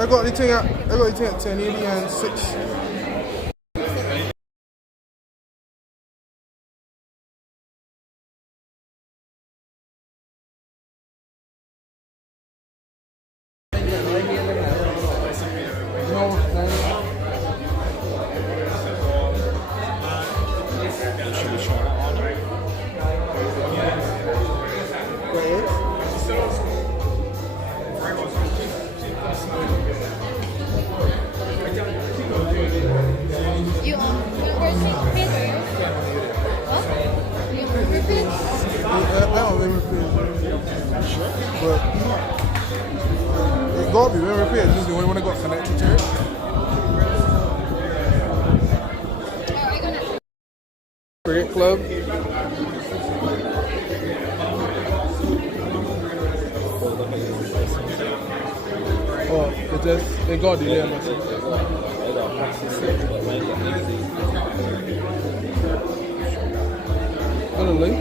I got the thing at 1080 and 6. Club. Oh, they got the delay. What a link?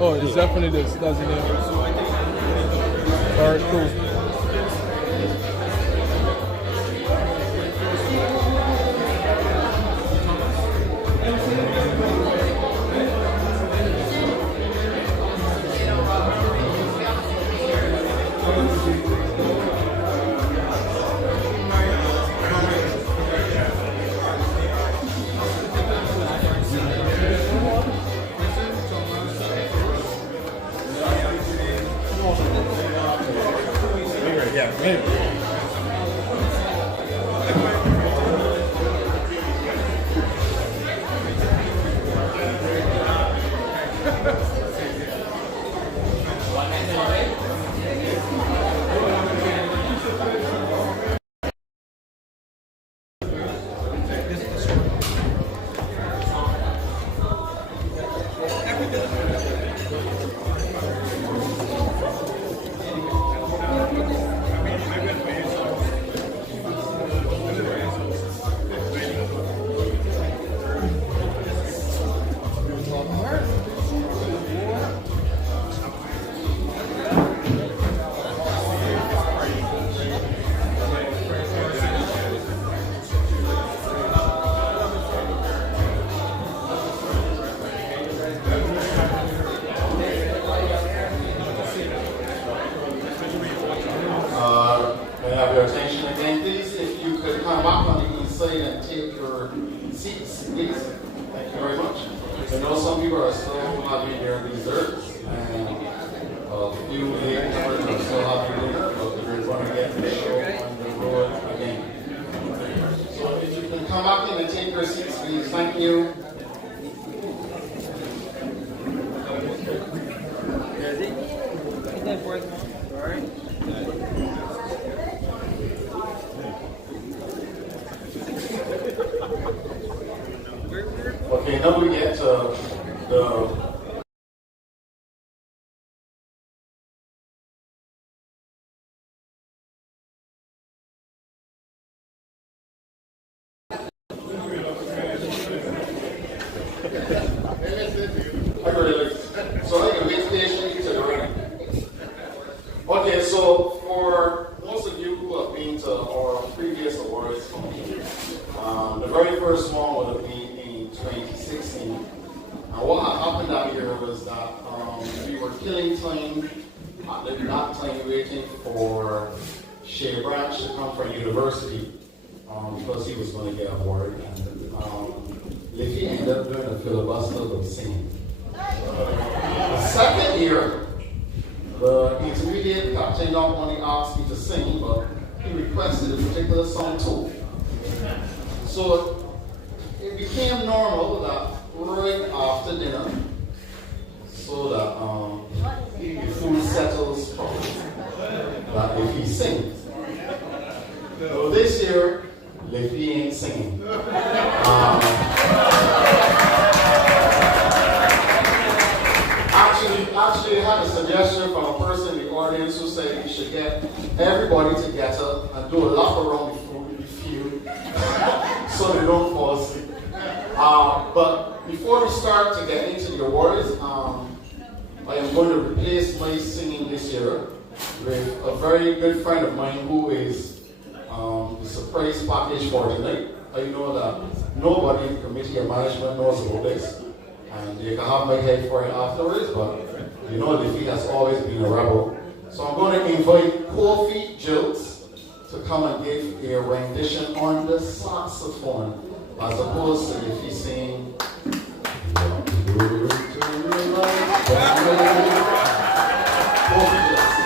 Oh, it's definitely this. That's the name. Alright, cool. Okay, now we get to the Okay, so for most of you who have been to our previous awards, the very first one would have been in 2016. And what had happened that year was that we were killing time, not time waiting for Shea Branch to come from university because he was going to get a award. And Liffy ended up doing a filibuster of singing. The second year, the intermediate captain not only asked me to sing, but he requested a particular song too. So it became normal that right after dinner, so that the food settles properly, that if he sings. So this year, Liffy ain't singing. Actually, I had a suggestion from a person in the audience who said we should get everybody together and do a lap around before we field so they don't fall asleep. But before we start to get into the awards, I am going to replace my singing this year with a very good friend of mine who is the surprise package for tonight. I know that nobody in the committee of management knows about this, and you can have my head for it afterwards, but you know defeat has always been a rebel. So I'm going to invite Kofi Jilts to come and give a rendition on the saxophone, as opposed to if he's saying, Kofi Jilts.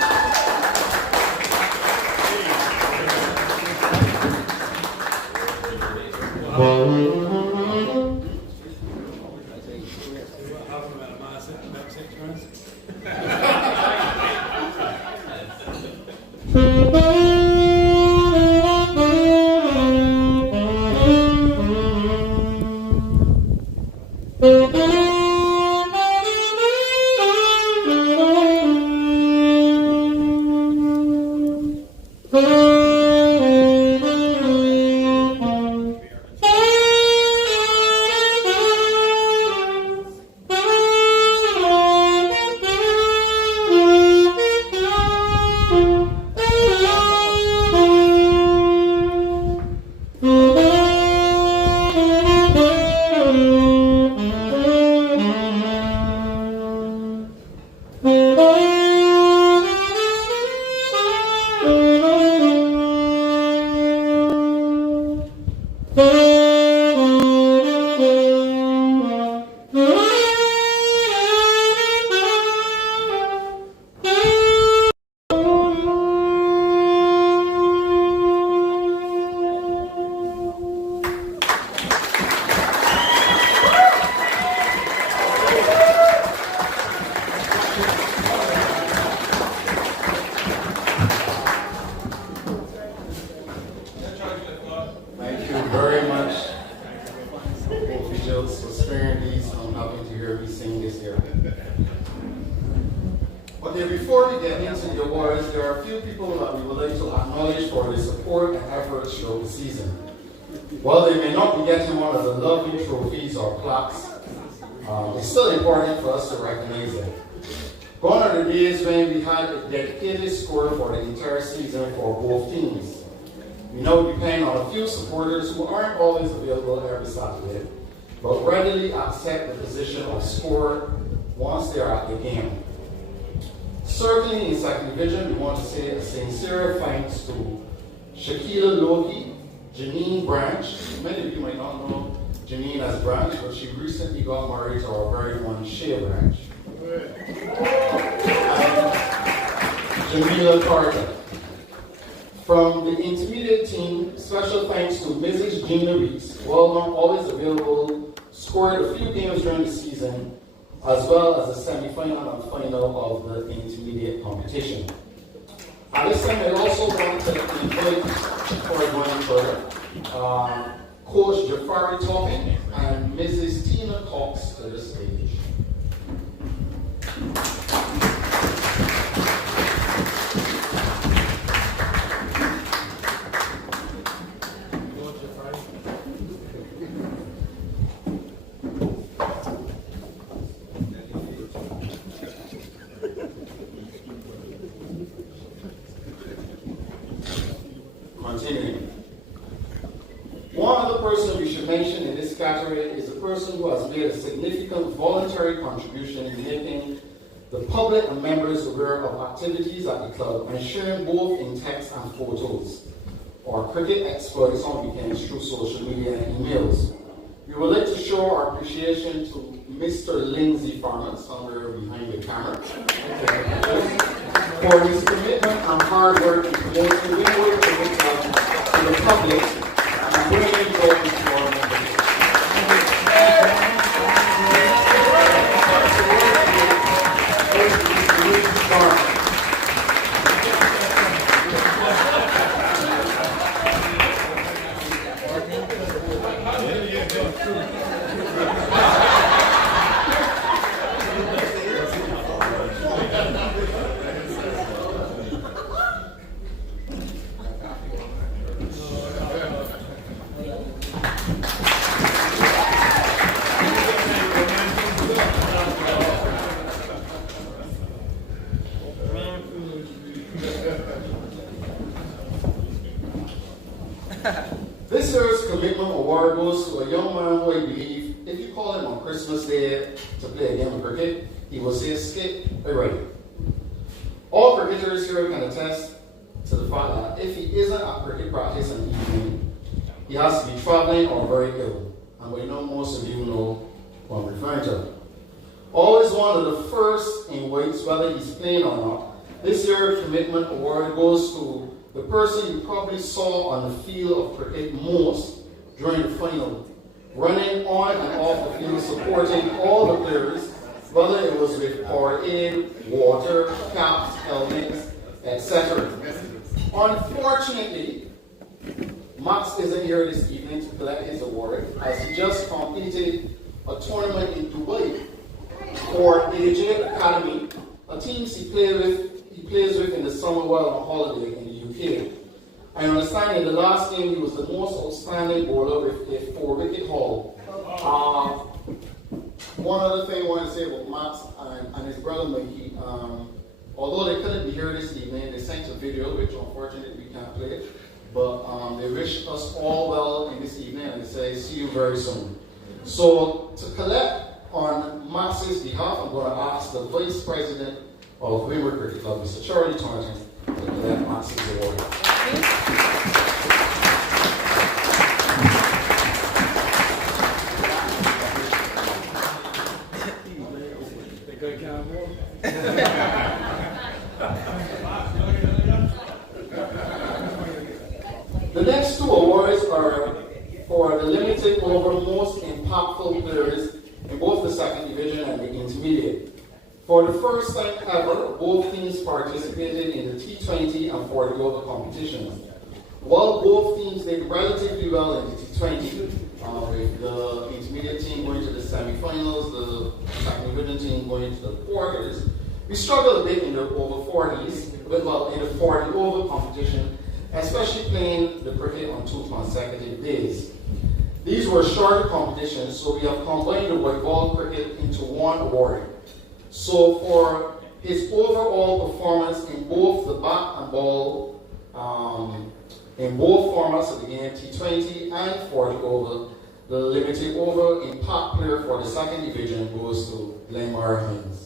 Okay, before we get into the awards, there are a few people that we would like to acknowledge for their support and efforts throughout the season. While they may not be getting one of the lovely trophies or plaques, it's still important for us to recognize them. Gone are the days when we had a dedicated score for the entire season for both teams. We now depend on a few supporters who aren't always available every Saturday, but readily accept the position of scorer once they are at the game. Certainly in second division, we want to say a sincere thanks to Shakila Loki, Janine Branch. Many of you might not know Janine as Branch, but she recently got married to our very one Shea Branch. And Jamila Carter. From the intermediate team, special thanks to Mrs. Gina Reese, well known, always available, scored a few games during the season, as well as the semi-final and final of the intermediate competition. At this time, I also want to invite, before going further, Coach Jafari Tobin and Mrs. Tina Cox to the stage. Continuing. One other person we should mention in this category is a person who has made a significant voluntary contribution in making the public and members aware of activities at the club and sharing both in text and photos. Our cricket exploits on weekends through social media and emails. We would like to show our appreciation to Mr. Lindsay Farmer, somewhere behind the camera, for his commitment and hard work in promoting Windward cricket club to the public and bringing joy to our members. This year's commitment award goes to a young man who I believe, if you call him on Christmas Day to play a game of cricket, he will say, "Skip, are you ready?" All cricketers here can attest to the fact that if he isn't at cricket practice in the evening, he has to be traveling or very ill. And we know most of you know what I'm referring to. Always one of the first in weights, whether he's playing or not. This year's commitment award goes to the person you probably saw on the field of cricket most during the final, running on and off the field, supporting all the players, whether it was with Powerade, water, caps, helmets, etc. Unfortunately, Max isn't here this evening to collect his award, as he just completed a tournament in Dubai for AJ Academy, a team he plays with in the summer while on holiday in the UK. I understand in the last game he was the most outstanding bowler with a 4-wicket haul. One other thing I want to say about Max and his brother Mikey, although they couldn't be here this evening, they sent a video, which unfortunately we can't play, but they wish us all well in this evening and they say, "See you very soon." So to collect on Max's behalf, I'm going to ask the Vice President of Windward Cricket Club, Mr. Charlie Thornton, to collect Max's award. The next two awards are for the limited over most impactful players in both the second division and the intermediate. For the first time ever, both teams participated in the T20 and 40 over competitions. While both teams did relatively well in the T20, with the intermediate team going to the semi-finals, the second division team going to the quarters, we struggled a bit in the over 40s, in the 40 over competition, especially playing the cricket on 2 consecutive days. These were shorter competitions, so we have combined the white ball cricket into one award. So for his overall performance in both the bat and ball, in both formats of the game, T20 and 40 over, the limited over impact player for the second division goes to Glenmar Hines.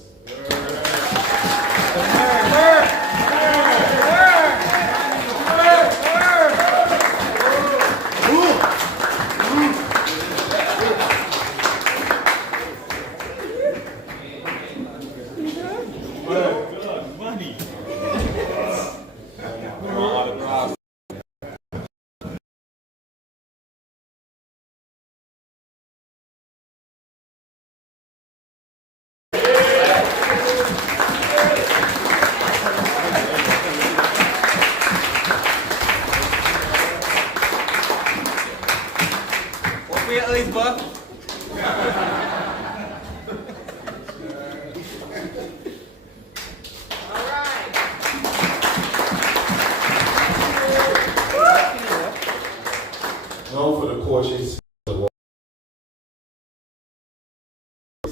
Now for the coaches,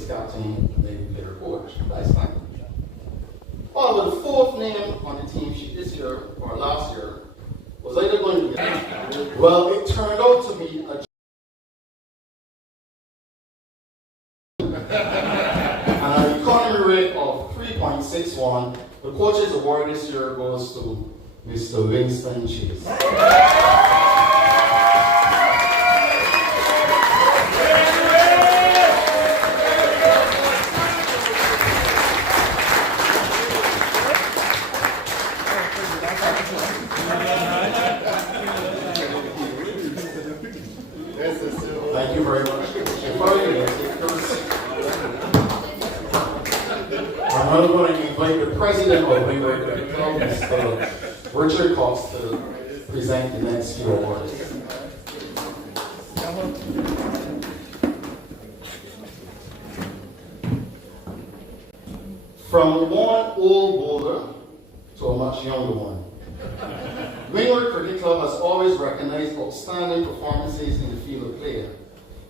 captain, maybe player coach. That's fine. Oh, the fourth name on the team sheet this year or last year was either going to be. Well, it turned out to be a. And an economy rate of 3.61. The coaches award this year goes to Mr. Winston Chase. Thank you very much. I'm now going to invite the president of Windward Cricket Club, Mr. Richard Cox, to present the next few awards. From one old bowler to a much younger one, Windward Cricket Club has always recognized outstanding performances in the field of play.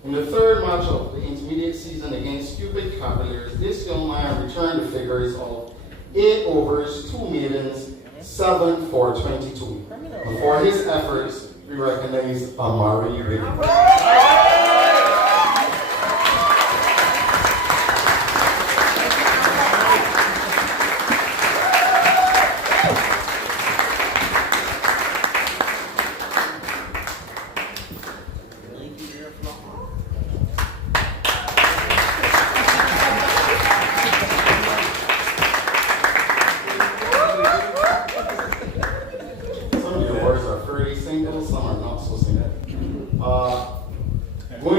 In the third match of the intermediate season against Cupid Cavaliers, this young man returned the figures of 8 overs, 2 maidens, 7 for 22. And for his efforts, we recognize Amari Wiggins.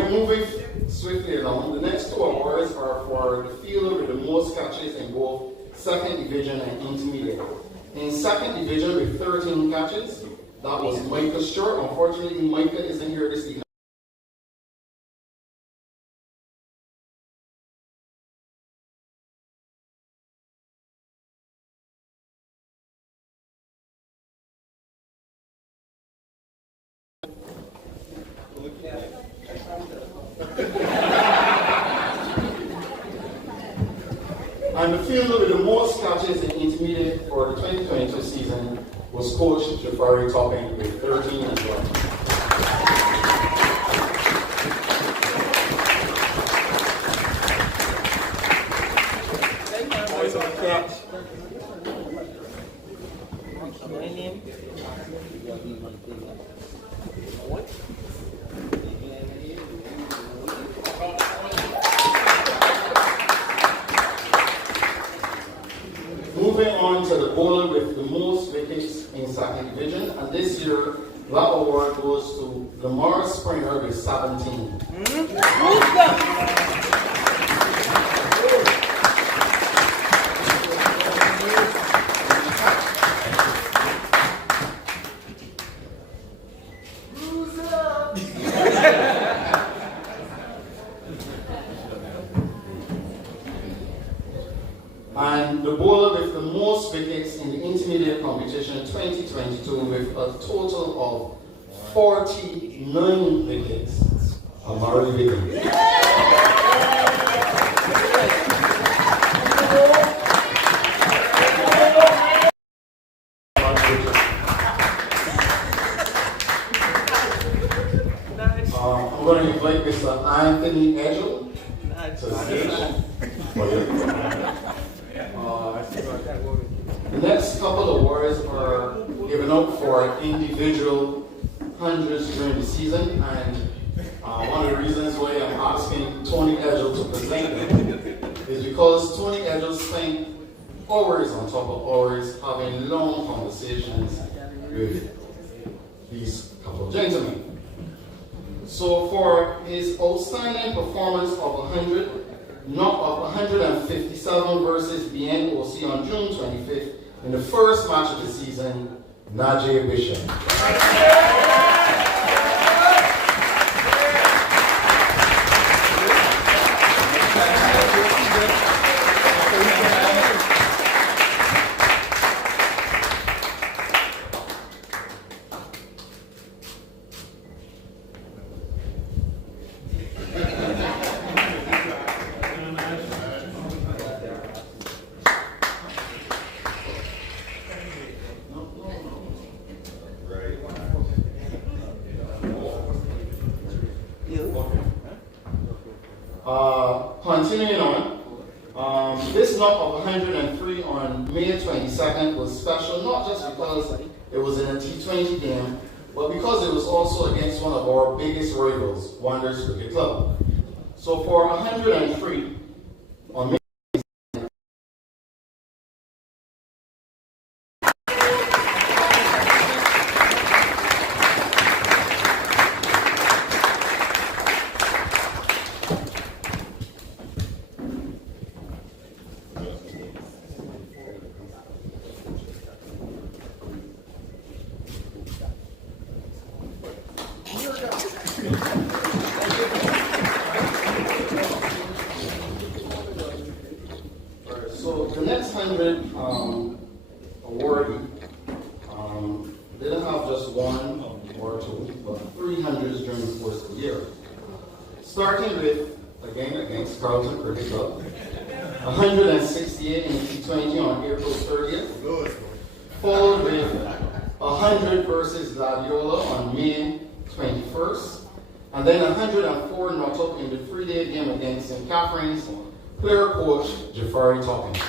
Moving swiftly along, the next two awards are for the fielder with the most catches in both second division and intermediate. In second division with 13 catches, that was Micah Short. Unfortunately, Micah isn't here this evening. And the fielder with the most catches in intermediate for the 2022 season was Coach Jafari Topping with 13 as well. Moving on to the bowler with the most wickets in second division, and this year that award goes to Lamar Springer with 17. And the bowler with the most wickets in the intermediate competition 2022 with a total of 49 wickets, Amari Wiggins. I'm going to invite Mr. Anthony Edgel to the stage. The next couple of awards are given up for individual hundreds during the season, and one of the reasons why I'm asking Tony Edgel to present them is because Tony Edgel spent hours on top of hours having long conversations with these couple of gentlemen. So for his outstanding performance of 100, knock of 157 versus BNOC on June 25th in the first match of the season, Najee Bishop. Continuing on, this knock of 103 on May 22nd was special, not just because it was in a T20 game, but because it was also against one of our biggest rivals, Wanderers Cricket Club. So for 103 on May So the next 100 awardee didn't have just one or two, but 300s during the course of the year. Starting with, again, against Carlton Cricket Club, 168 in T20 on April 30th, followed with 100 100 versus Gladiola on May 21st. And then 104 not up in the 3-day game against St. Catherine's. Player coach Jafari Topping.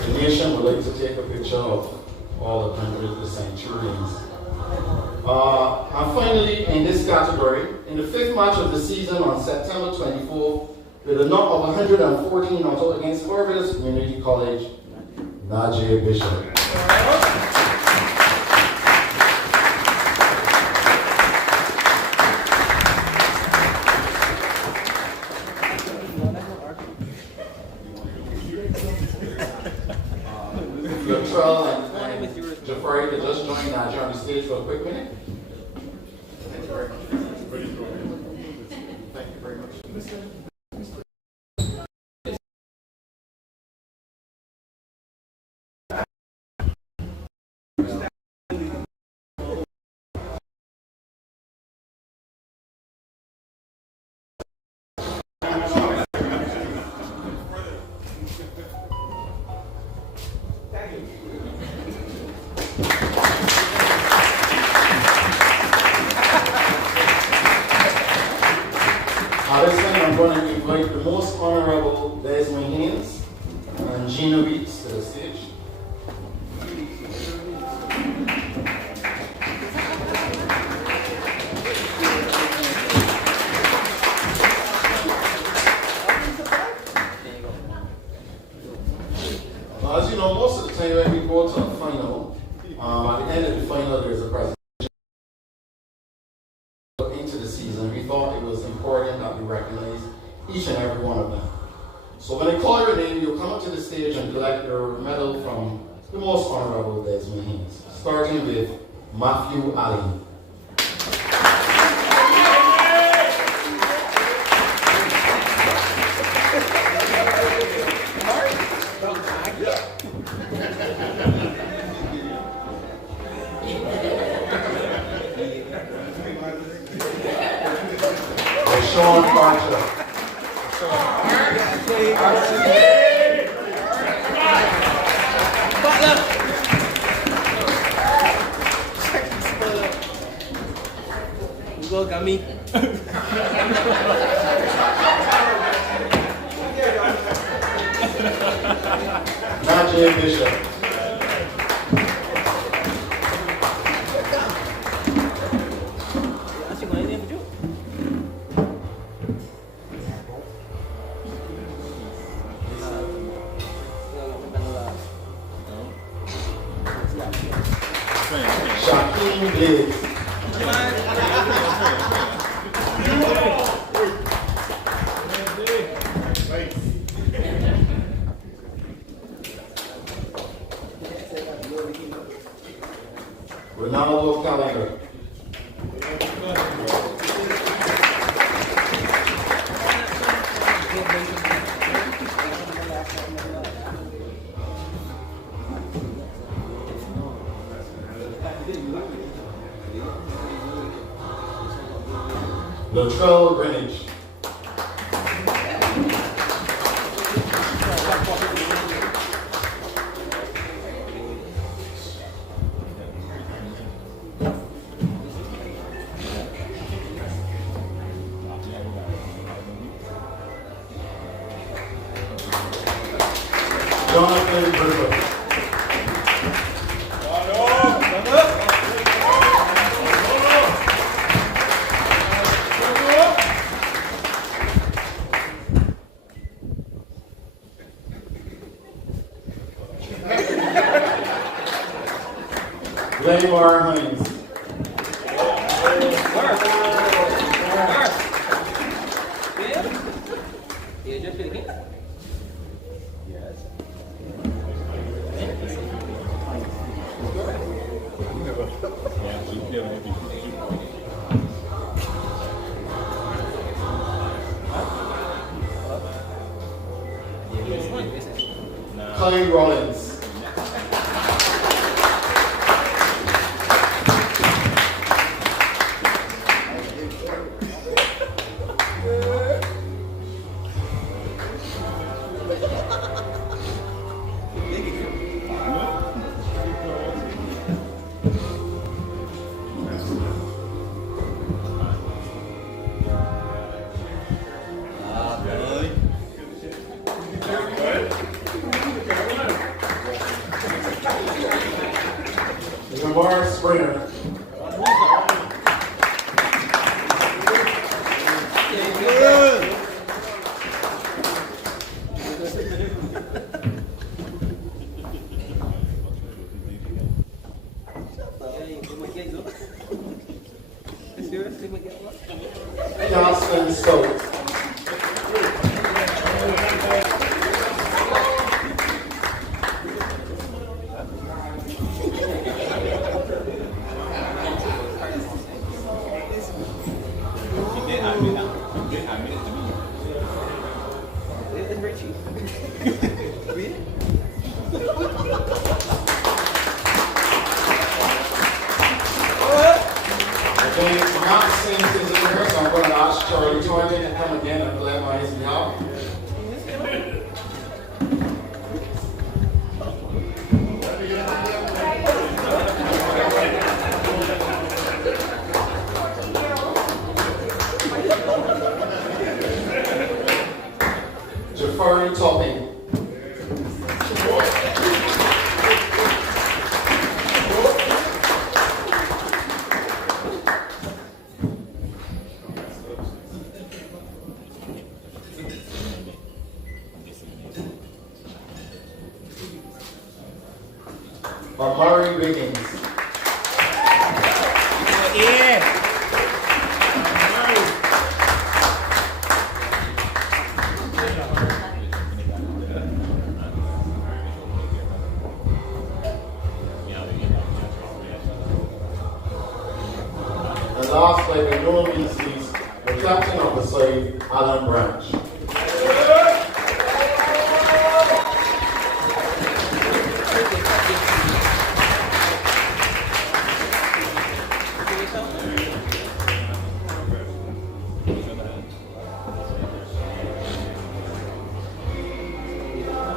The nation would like to take a picture of all the 100 centurions. And finally, in this category, in the 5th match of the season on September 24th, with a knock of 114 not out against Barbados Community College, Najee Bishop. Latrell and Jafari to just join Najee on the stage for a quick minute. Thank you very much. Thank you very much. This time I'm going to invite the most honorable Desmond Haynes and Gina Beats to the stage. As you know, most of the time when we go to a final, at the end of the final there's a presentation. Into the season, we thought it was important that we recognize each and every one of them. So when I call your name, you'll come up to the stage and collect your medal from the most honorable Desmond Haynes, starting with Matthew Allen. Sean Parcher. Go kami. Najee Bishop. Shaquem Blades. Ronaldo Calendar. Latrell Greenwich. Jonathan Burger. Leymar Hines. Chloe Rollins. Lamar Springer. Johnson Stokes. Not seeing his here, so I'm going to ask Charlie Toynbee to come again and play on his behalf. Jafari Topping. Murray Wiggins. Yeah. And last, by the no means least, the captain of the side, Alan Branch.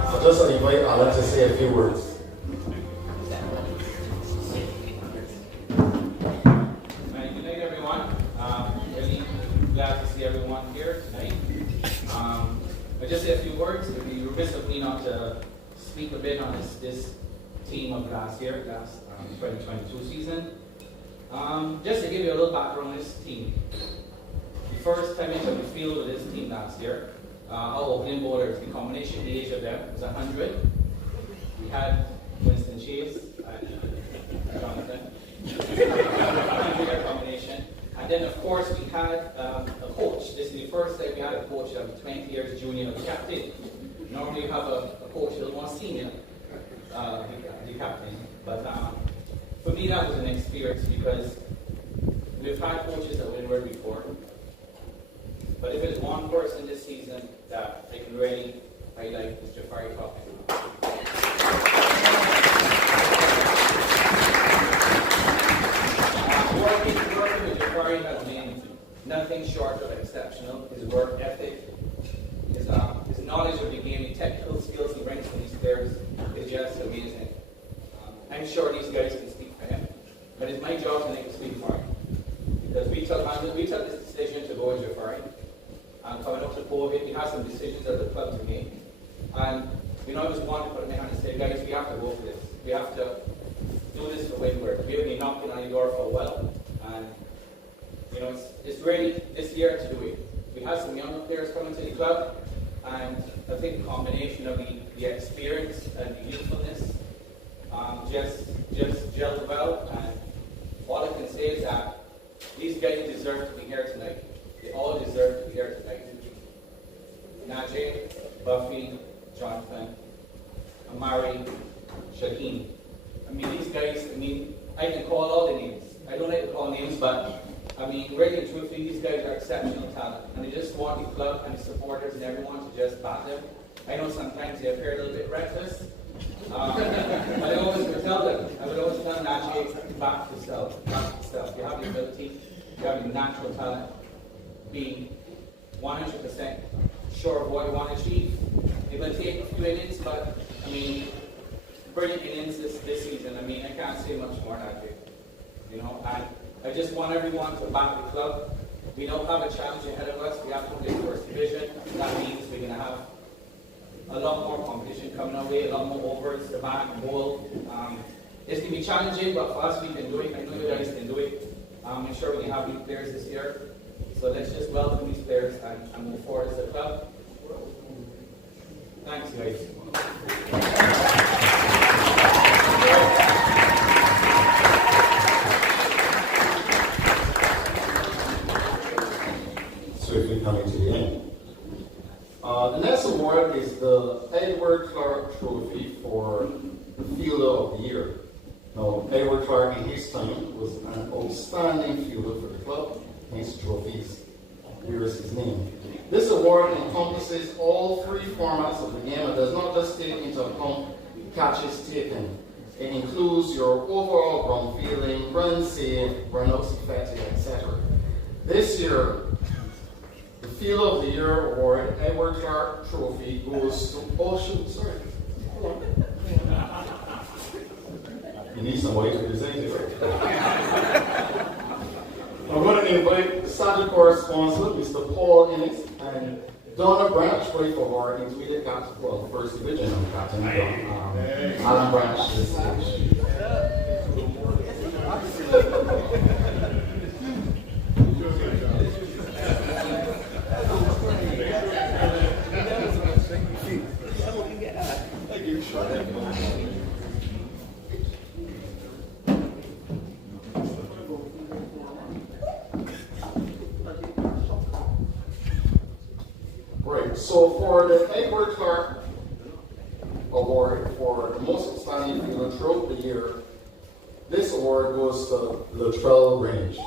So just to invite Alan to say a few words. Good night, everyone. Really glad to see everyone here tonight. I just say a few words. It would be remiss of me not to speak a bit on this team of last 2022 season. Just to give you a little background on this team. The first time into the field of this team last year, our opening bowlers, the combination of the age of them was 100. We had Winston Chase, Jonathan, 100 combination. And then, of course, we had a coach. This is the first time we had a coach that was 20 years junior of the captain. Normally, you have a coach a little more senior, the captain. But for me, that was an experience because we've had coaches at Windward before. But if there's one person this season that I can really highlight, is Jafari Topping. Working with Jafari has been nothing short of exceptional. His work ethic, his knowledge of the game, the technical skills he brings to these players is just amazing. I'm sure these guys can speak for him, but it's my job tonight to speak for him. Because we took this decision to go with Jafari. And coming up to COVID, we had some decisions as a club to make. And I just wanted to put in my hand and say, guys, we have to go for this. We have to do this for Windward. We've been knocking on the door for a while. And, it's ready this year to do it. We had some younger players coming to the club. And I think the combination of the experience and the youthfulness just gelled well. And all I can say is that these guys deserve to be here tonight. They all deserve to be here tonight. Najee, Buffy, Jonathan, Amari, Shaheen. These guys, I can call all the names. I don't like to call names, but really and truthfully, these guys are exceptional talent. And I just want the club and the supporters and everyone to just back them I know sometimes they appear a little bit reckless. But I always would tell them, naturally, back to self. You have the ability, you have the natural talent. Be 100% sure of what you want to achieve. It will take a few innings, but I mean, brilliant innings this season. I mean, I can't say much more than that. You know, and I just want everyone to back the club. We don't have a challenge ahead of us. We have to play first division. That means we're going to have a lot more competition coming our way, a lot more overs, the bat, bowl. It's going to be challenging, but for us, we can do it. I know you guys can do it. I'm sure we can have new players this year. So let's just welcome these players and move forward as a club. Thanks, guys. Swiftly coming to the end. The next award is the Edward Clark Trophy for the Fielder of the Year. Now, Edward Clark in his time was an outstanding fielder for the club. His trophies bears his name. This award encompasses all three formats of the game and does not just take into account catches taken. It includes your overall ground fielding, run save, run-outs effective, etc. This year, the Fielder of the Year award, Edward Clark Trophy, goes to, hold on. You need somebody to present it. I'm going to invite the Sergeant Corps sponsor, Mr. Paul Innes, and Donna Branch, play for our intermediate captain, well, first division captain, Alan Branch, this stage. Right, so for the Edward Clark Award for the most outstanding fielder throughout the year, this award goes to Latrell Range.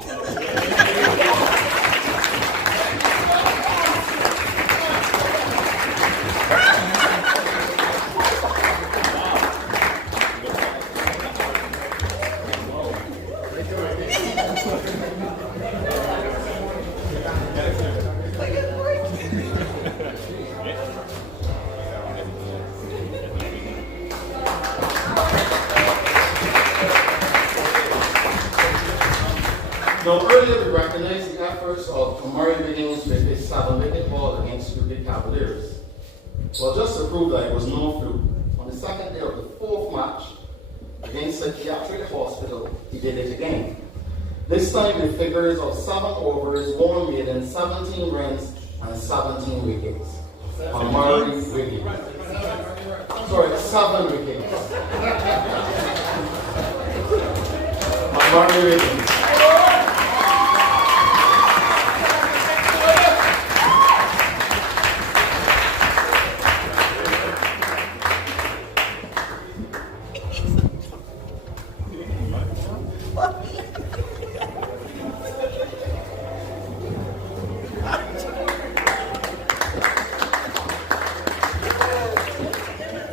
Now, earlier we recognized the efforts of Kamari Wiggins with his 7-wicket haul against Stupid Cavaliers. Well, just to prove that it was no fluke, on the second day of the fourth match against Psychiatric Hospital, he did it again. This time with figures of 7 overs, 1 maiden, 17 runs, and 17 wickets. Kamari Wiggins. Sorry, 7 wickets. Kamari Wiggins.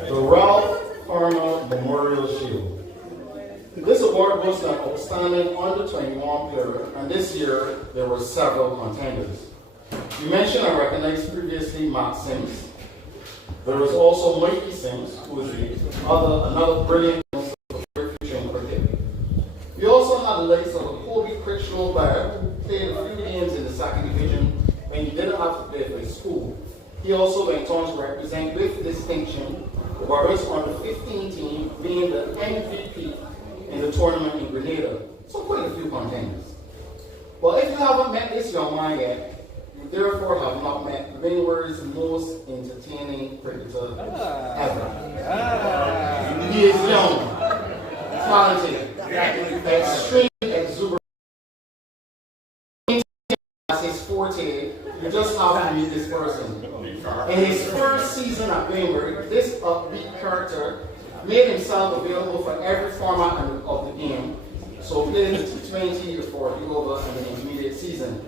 The Ralph Farmer Memorial Shield. This award goes to an outstanding under-21 player, and this year there were several contenders. You mentioned and recognized previously Matt Sims. There was also Mikey Sims, who is another brilliant future in cricket. We also had the likes of Kobe Critchlow Bear, who played a few games in the second division when he didn't have to play for his school. He also went on to represent with distinction the Warriors on the 15 team, being the MVP in the tournament in Grenada. So quite a few contenders. Well, if you haven't met this young man yet, you therefore have not met Windward's most entertaining cricketer ever. He is young, talented, extremely exuberant. As his forte, you just have to meet this person. In his first season at Windward, this upbeat character made himself available for every format of the game, so played the T20, the 40 over, and the intermediate season.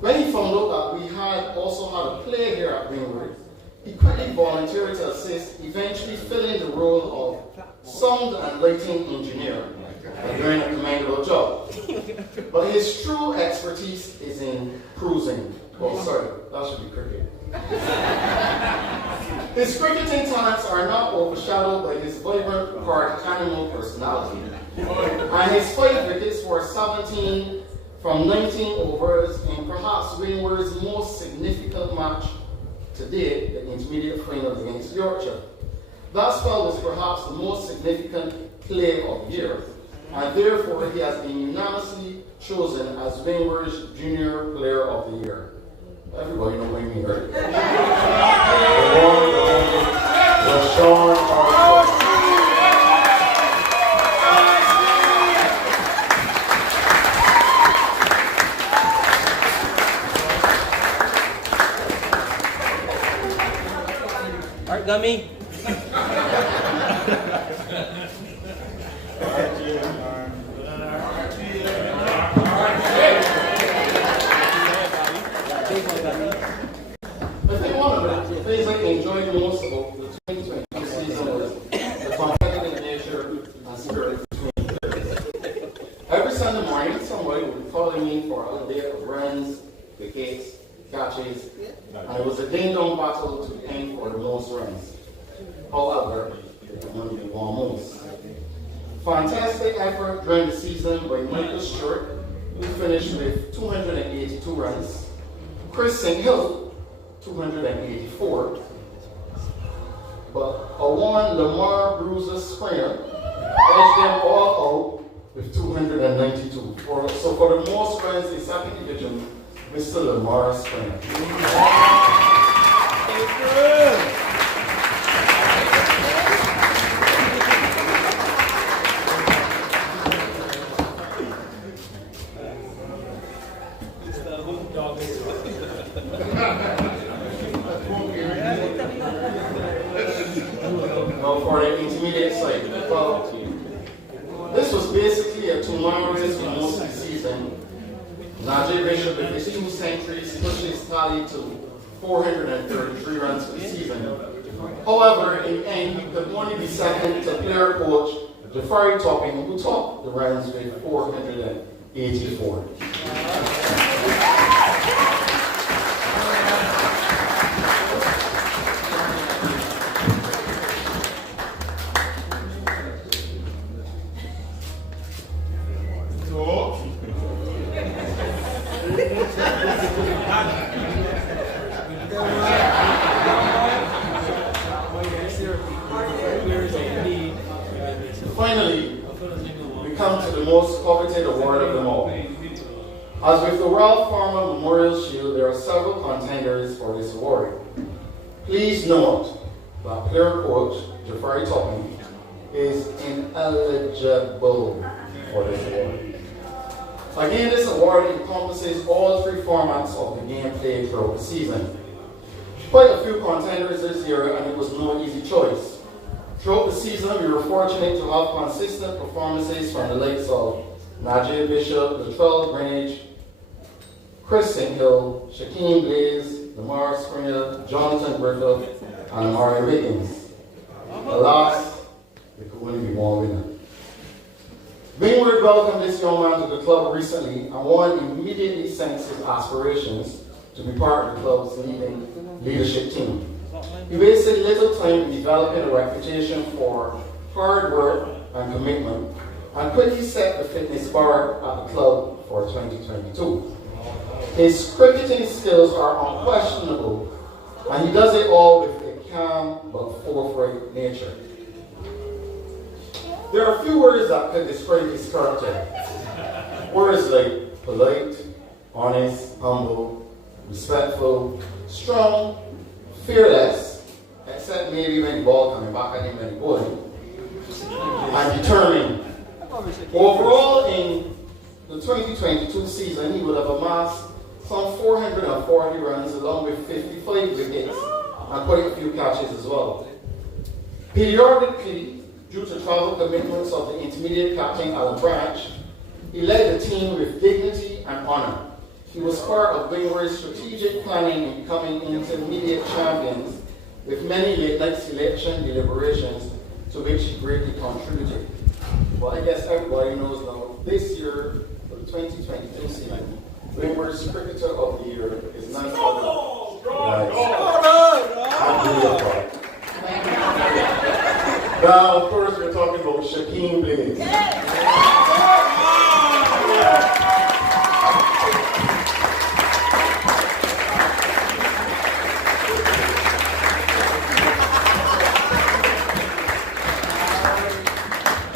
When he found out that we had also had a player here at Windward, He quickly volunteered to assist, eventually filling the role of sound and lighting engineer doing a commendable job. But his true expertise is in cruising. Oh, sorry, that should be cricket. His cricketing talents are not overshadowed by his vibrant part animal personality. And his 5 wickets were 17 from 19 overs in perhaps Windward's most significant match to date, the intermediate finals against Yorkshire. That spell was perhaps the most significant play of the year, and therefore he has been unanimously chosen as Windward's Junior Player of the Year. Everybody know what I mean, right? The Sean Arthur. Art Gummy. I think one of the things I enjoyed most about the 2022 season was the competitive nature and spirit between players. Every Sunday morning, somebody would be calling me for a day of runs, wickets, catches, and it was a ding-dong battle to end for the most runs. However, it only won most. Fantastic effort during the season by Michael Stewart, who finished with 282 runs, Chris St. Hill, 284, but a one Lamar Bruiser Springer edged them all out with 292. So for the most runs in second division, Mr. Lamar Springer. Now for the intermediate side, well, this was basically a two-man race for most of the season. Najee Bishop, with his 2 centuries, pushed his tally to 433 runs for the season. However, in the end, he could only be second to player coach Jafari Topping, who topped the runs with 484. Finally, we come to the most coveted award of them all. As with the Ralph Farmer Memorial Shield, there are several contenders for this award. Please note that player coach Jafari Topping is ineligible for this award. Again, this award encompasses all 3 formats of the game played throughout the season. Quite a few contenders this year, and it was no easy choice. Throughout the season, we were fortunate to have consistent performances from the likes of Najee Bishop, Latrell Greenwich, Chris St. Hill, Shaquem Blaze, Lamar Springer, Jonathan Griffith, and Amari Wiggins. Alas, there could only be one winner. Windward welcomed this young man to the club recently, and one immediately sensed his aspirations to be part of the club's leadership team. He wasted little time in developing a reputation for hard work and commitment, and quickly set the fitness bar at the club for 2022. His cricketing skills are unquestionable, and he does it all with a calm but forthright nature. There are few words that could describe his character. Words like polite, honest, humble, respectful, strong, fearless, except maybe when the ball coming back at him when he bowling, and determined. Overall, in the 2022 season, he would have amassed some 440 runs along with 55 wickets and quite a few catches as well. Periodically, due to travel commitments of the intermediate captain Alan Branch, he led the team with dignity and honor. He was part of Windward's strategic planning in becoming intermediate champions with many late-night selection deliberations to which he greatly contributed. Well, I guess everybody knows now, this year, for the 2022 season, Windward's Cricketer of the Year is none other than now, of course, we're talking about Shaquem Blades.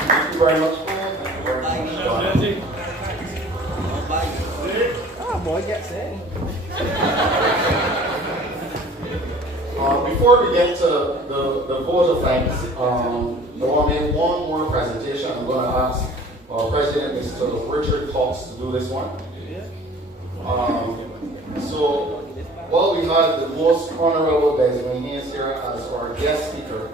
Thank you very much, Paul. Thank you very much, John. Oh, boy, gets in. Before we get to the vote of thanks, I want to make one more presentation. I'm going to ask our President, Mr. Richard Cox, to do this one. So, while we have the most honorable designees here as our guest speaker,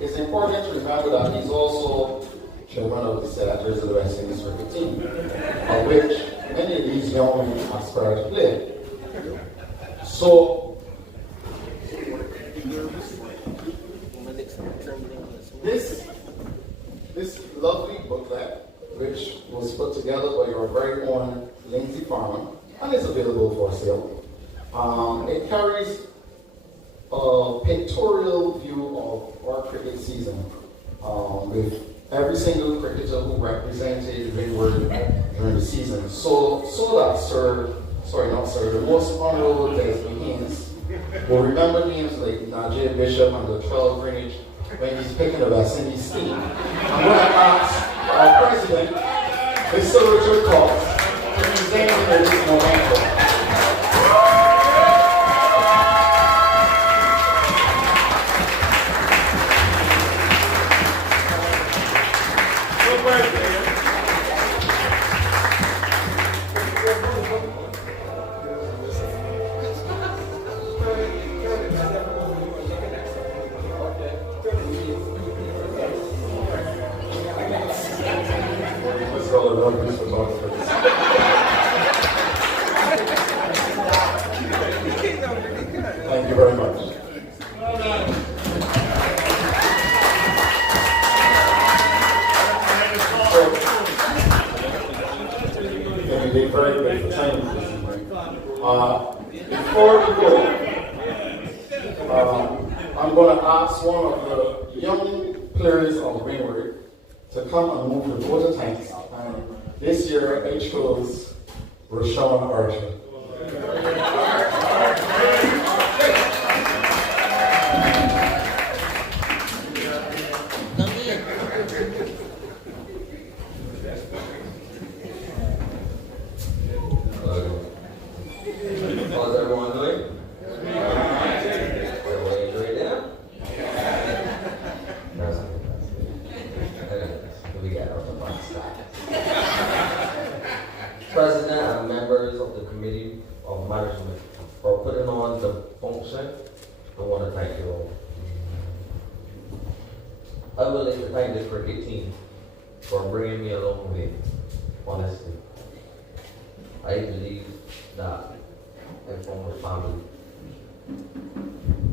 it's important to remember that he's also chairman of the Senators of the West Indies cricket team, of which many of these young men aspire to play. So, this lovely booklet, which was put together by your very own Lindsay Farmer, and is available for sale. It carries a pictorial view of our cricket season, with every single cricketer who represented Windward during the season. So that the most honorable designees will remember names like Najee Bishop and the 12 Greenwich when he's picking the West Indies team. I'm going to ask our president, Mr. Richard Cox, to present this momentum. Thank you very much. You did very good for time. Before we go, I'm going to ask one of the young players of Windward to come and move the vote of thanks. And this year, I chose Rashawn Archer. How's everyone doing? Everyone enjoy dinner? That's good. We got on the box. President and members of the Committee of Management for putting on the function, I want to thank you all. I would like to thank the cricket team for bringing me a long way, honestly. I believe that I'm from a family.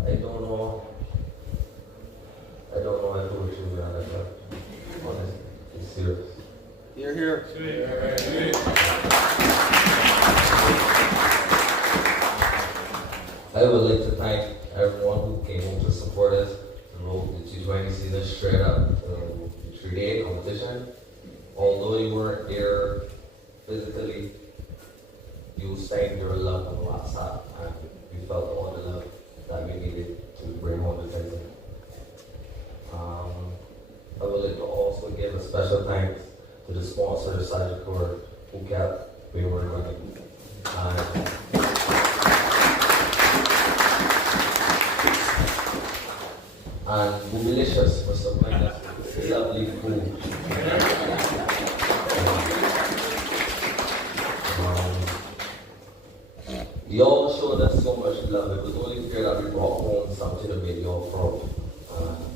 I don't know if it was true or not, honestly, it's serious. You're here. I would like to thank everyone who came home to support us through the T20 season straight up, the 3-day competition. Although you weren't there physically, you sent your love on WhatsApp and you felt all the love that we needed to bring home the title. I would like to also give a special thanks to the sponsor, Sagicor, who kept Windward running. And Boomilicious for supplying us with lovely food. Y'all showed us so much love. It was only fair that we brought home something that made y'all proud.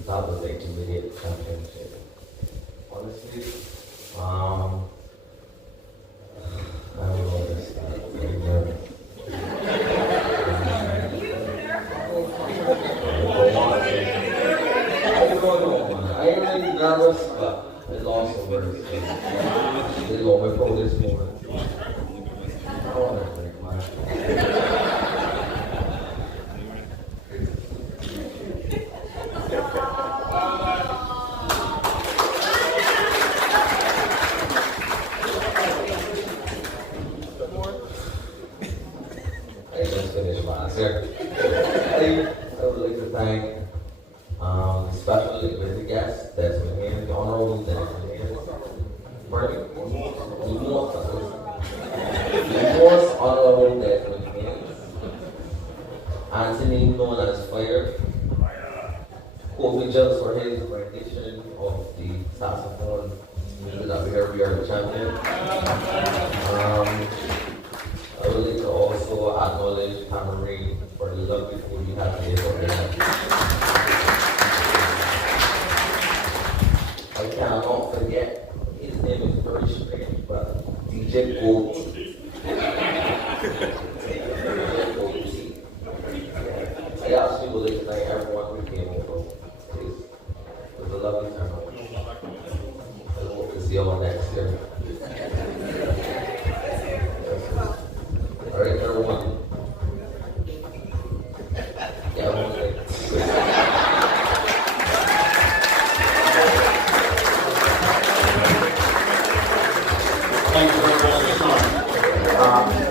That was the intermediate championship. Honestly, I don't know this. I'm nervous. chorus, but I lost the words. They go my pro this moment. I don't want to drink, man. I just finished my answer. I would like to thank especially with the guests that's with me, the honorable that's with me. Pardon me? The most honorable that's with me. Anthony, known as Fire. Kobe Jones for his rendition of the saxophone music that we are the champion. I would like to also acknowledge Tamarine for the lovely food you have here for dinner. I cannot forget, his name is very strange, but DJ Gold. DJ Gold T. I actually would like to thank everyone who came over. It was a lovely time. I hope to see you all next year. Alright, everyone. Yeah, everyone. Thank you very much, Sean.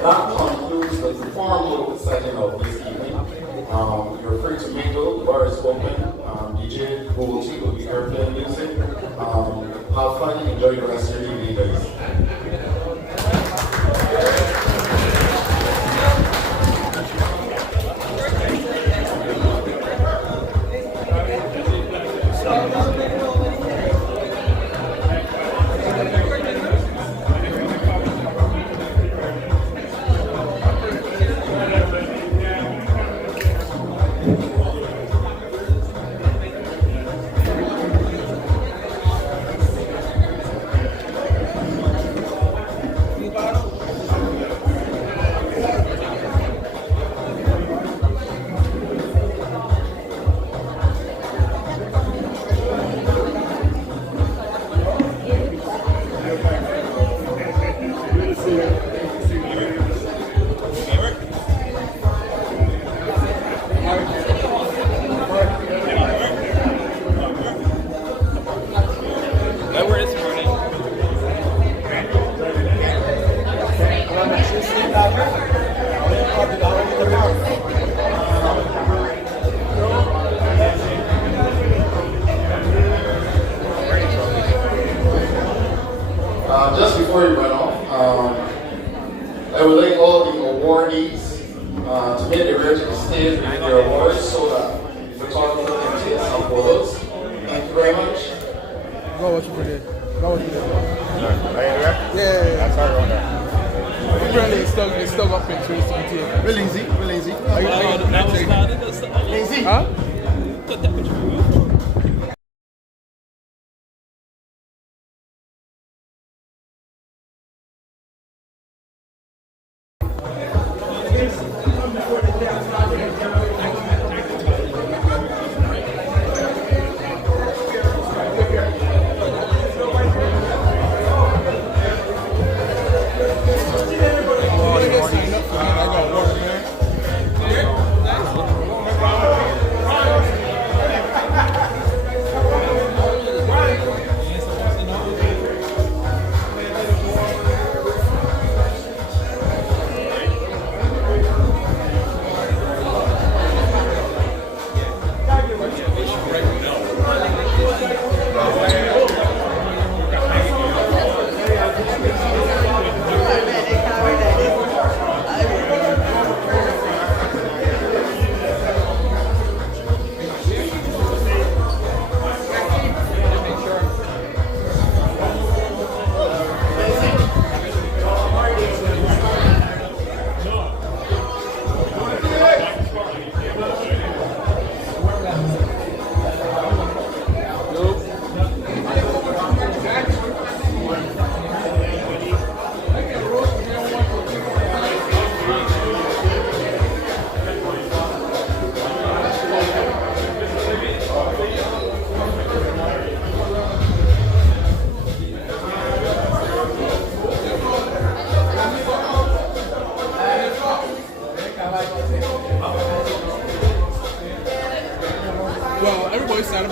That concludes the formal session of this evening. You're free to mingle, the bar is open. DJ Gold will be here playing music. Have fun, enjoy the rest of your evening, guys. Just before you run off, I would like all the awardees to make their way to the stage with their awards so that the photographer can take some photos. Thank you very much. Go what you put in. Go what you put in. Yeah. That's our runner. Apparently it's still got pictures to be taken. We're lazy. Lazy. Huh? Got that picture. boy stand up.